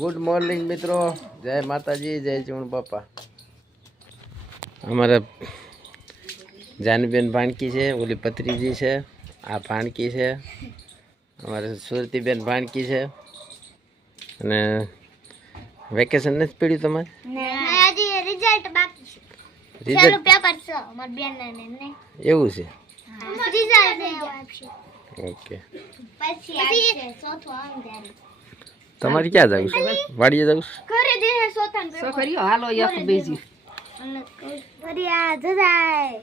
Good morning મિત્રો. જય માતાજી જય ચૂણ બાપા. અમારે જાનીબેન ભાણકી છે ઓલી પત્રીજી છે આ ભાણકી છે અમારે સુરતીબેન ભાણકી છે. અને વેકેશન નથી પીડ્યું તમારે? હજી છે. રિઝલ્ટ છેલ્લું પેપર છે અમાર બેન ને ને એવું છે? ઓકે પછી આવશે ચોથું આવે ત્યારે તમારે ક્યાં જવું છે? વાડીએ જવું છે? ઘરે દે સોતન છોકરીઓ હાલો યક બેજી ફરી આ જજાય.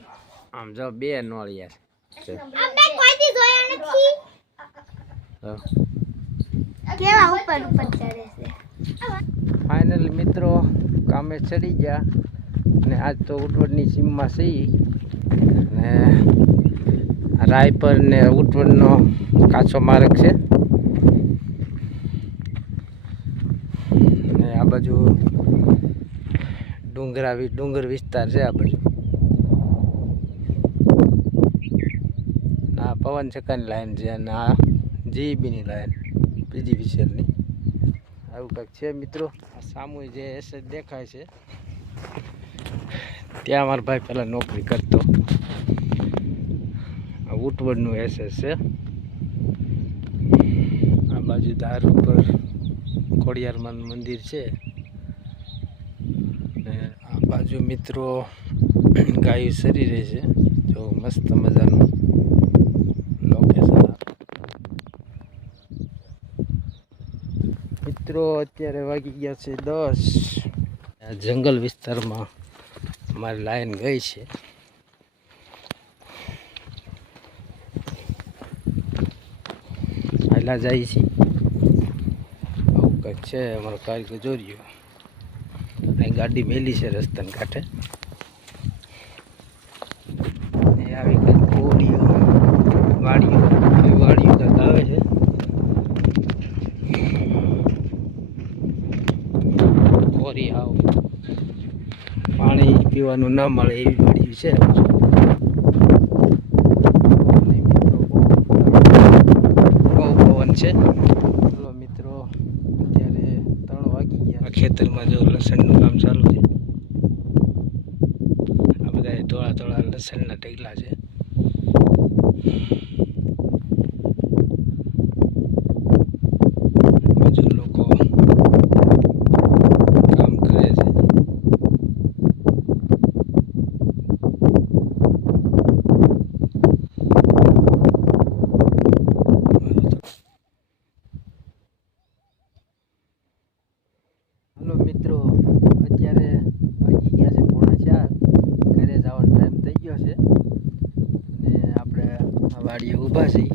આમ જો બે નોળિયા છે. અમે કોઈ દી જોયા નથી. કેવા ઉપર ઉપર ચડે છે? ફાઇનલ મિત્રો કામે ચડી ગયા. અને આજ તો ઉટવડની સીમમાં છીએ અને રાયપર ને ઉટવડનો કાચો માર્ગ છે અને આ બાજુ ડુંગરા ડુંગર વિસ્તાર છે આ બાજુ આ પવન ચક્કાની લાઈન છે અને આ જીબીની લાઈન, બીજી વિશેલની આવું કંઈક છે મિત્રો. સામુ જે એસ દેખાય છે. ત્યાં મારા ભાઈ પહેલાં નોકરી કરતો. આ ઉટવડનું એસએસ છે. આ બાજુ ધાર ઉપર ખોડિયારમાં મંદિર છે. બાજુ મિત્રો, ગાયું સરી રહી છે. જો મસ્ત મજાનું લોકેશન મિત્રો, અત્યારે વાગી ગયા છે દસ. જંગલ વિસ્તારમાં અમારી લાઈન ગઈ છે. પહેલાં જાય છે. આવું કંઈક છે, અમારો કાર્ય જોર્યો ગાડી મેલી છે રસ્તાને કાંઠે. આવી ઘોડીઓ વાડીઓ વાડીઓ આવે છે. કોરી આવ. પાણી પીવાનું ના મળે એવી વાડી છે. પવન છે. મિત્રો. વાગી ગયા. ખેતરમાં જો લસણનું કામ ચાલુ છે. આ બધા ધોળા ધોળા લસણના ઢગલા છે મજૂર લોકો કામ કરે છે હાલો મિત્રો અત્યારે વાગી ગયા છે પોણા ચાર ઘરે જવાનો ટાઈમ છે. અને આપણે આ વાડીએ ઊભા છીએ.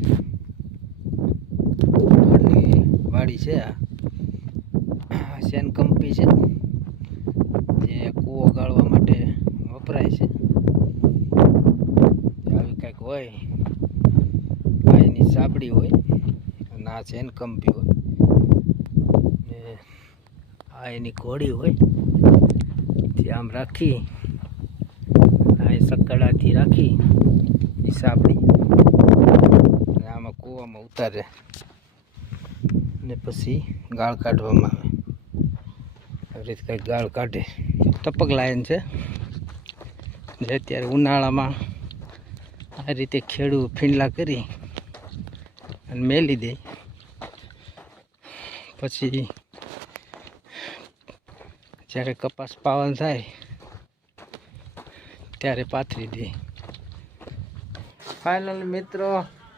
વાડી છે આ. સેન કંપની છે. જે કૂવો ગાળવા માટે વપરાય છે. આવી કંઈક હોય આ એની સાબડી હોય, અને આ સેન કંપી હોય. આ એની ઘોડી હોય. તે રાખી આ સકડાથી રાખી અને આમાં કૂવામાં ઉતારે. ને પછી ગાળ કાઢવામાં આવે. આવી રીતે કંઈક ગાળ કાઢે. ટપક લાયન છે. જે અત્યારે ઉનાળામાં આ રીતે ખેડૂ ફીંડલા કરી અને મેલી દે. પછી જ્યારે કપાસ પાવન થાય ત્યારે પાથરી દે. ફાઇનલ મિત્રો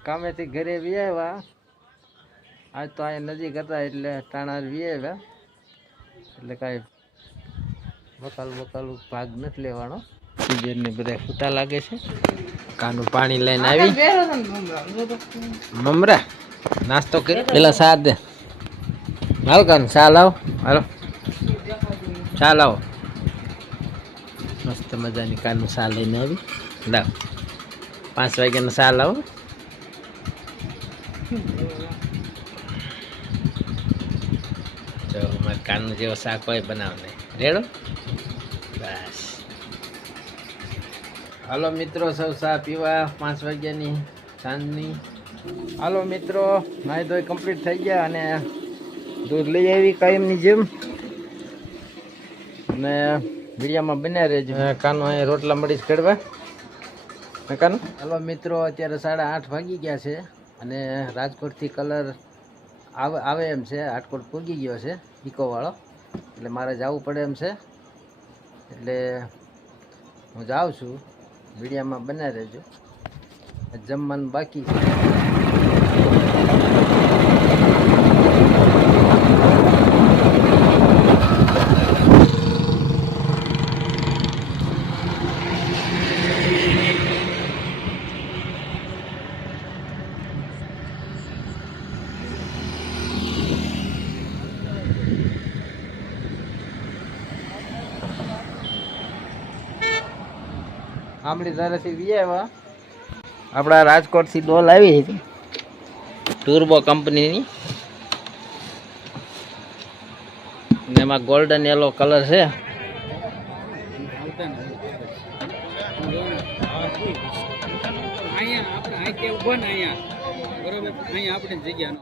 કામેથી ઘરે વી આવ્યા આજ તો અહીંયા નજીક હતા એટલે તાણાર વી આવ્યા એટલે કાંઈ બકાલું બકાલું ભાગ નથી લેવાનો. સીજનને બધા ખૂટા લાગે છે. કાનું પાણી લઈને આવી. મમરા. નાસ્તો કરી. પેલા સા દે. હાલ કાનું ચા લાવ. હાલો. ચા લાવો. મસ્ત મજાની કાનું ચા લઈને આવી. લાવ પાંચ વાગ્યાનો ચા લાવો તો મારે કાનું જેવો શાક હોય બનાવ નહીં રેડો? બસ. હાલો મિત્રો, સૌ ચા પીવા પાંચ વાગ્યાની સાંજની. હાલો મિત્રો, નાહી ધોઈ કમ્પ્લીટ થઈ ગયા અને દૂધ લઈ આવી કાયમની જેમ. અને વિડીયામાં બન્યા રહેજો. કાનો અહીંયા રોટલા મળીશ ખેડવા કાનો? હાલો મિત્રો અત્યારે સાડા આઠ વાગી ગયા છે અને રાજકોટથી કલર આવે આવે એમ છે. હાટકોટ પૂગી ગયો છે ઇકોવાળો એટલે મારે જવું પડે એમ છે. એટલે હું જાઉં છું. વિડીયામાં બનાવી રહેજો. જમવાનું બાકી છે. આંબળી ધારાથી વી આવ્યા. આપણા રાજકોટથી ડોલ આવી હતી. ટુર્બો કંપનીની ને એમાં ગોલ્ડન યલો કલર છે. અહીંયા આપણે જગ્યાનો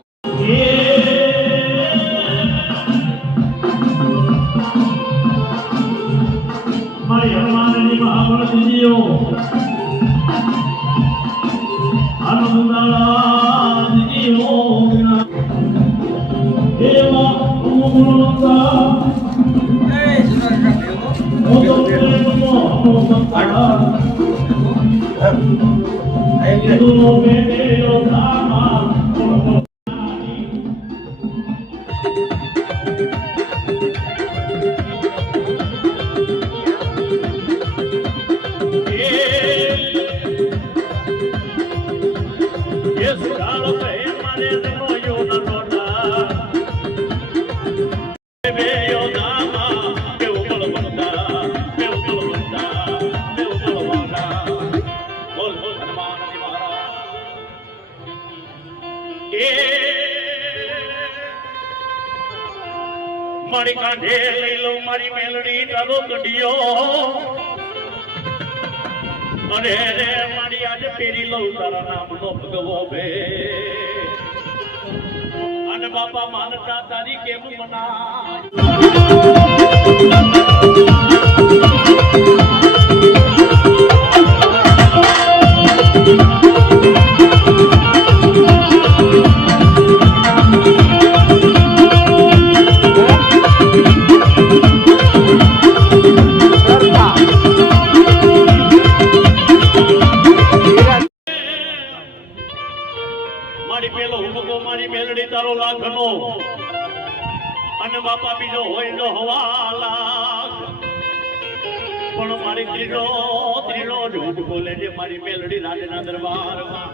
I, I, I, મારી કાંઠે લઈ લઉં મારી મેલડી તારો કડિયો અને રે મારી આજે પેરી લઉં તારા નામનો ભગવો બે. અને બાપા માનતા તારી કેમ મના મારી ત્રીનો ત્રીનો જ હુમકો છે મારી મેલડી રાજાના દરબારમાં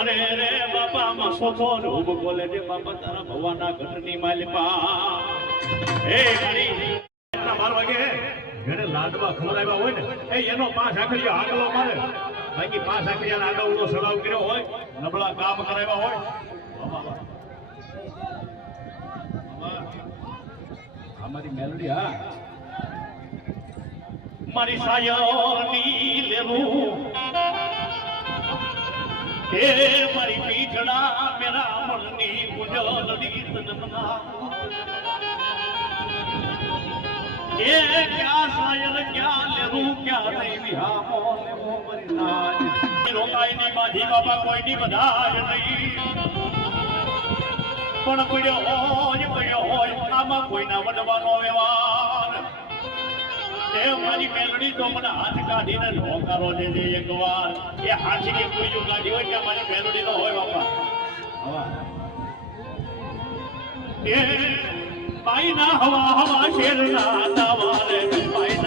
અને રે બાપા માં સોખો જ હુમકો લેજે બાપા તારા ભવાના ઘટની માલિપા એ મારી રાતના બાર વાગે જેને લાડવા ખવડાવ્યા હોય ને એ એનો પાંચ આખરીઓ આગલો મારે બાકી પાંચ આખરીયાનો આગળનો સડાવ કર્યો હોય નબળા કામ કરાવ્યા હોય બાબા. બાબા. મારી મેલડી હા મારી સાયરની લેવું. હે મારી પીઠડા, મેરા મનની પૂજલડી તનમના એ ક્યાં સાયર, ક્યાં લેવું, ક્યાં નહીં વિહામો લેવો મરી નાજ રોકાઈની માજી બાપા, કોઈની બધાય નહીં. પણ પડ્યો હોય પડ્યો હોય, આમાં કોઈના વડવાનો વ્યવહાર એ મેલડી તો મને હાથ કાઢીને ઢોકારો દેજે એકવાર. એ હાથી કે કોઈ કાઢી હોય કે મારી મેલડી નો હોય બાપા? એ પાઈના હવા હવા શેરના તાવારે પાઈના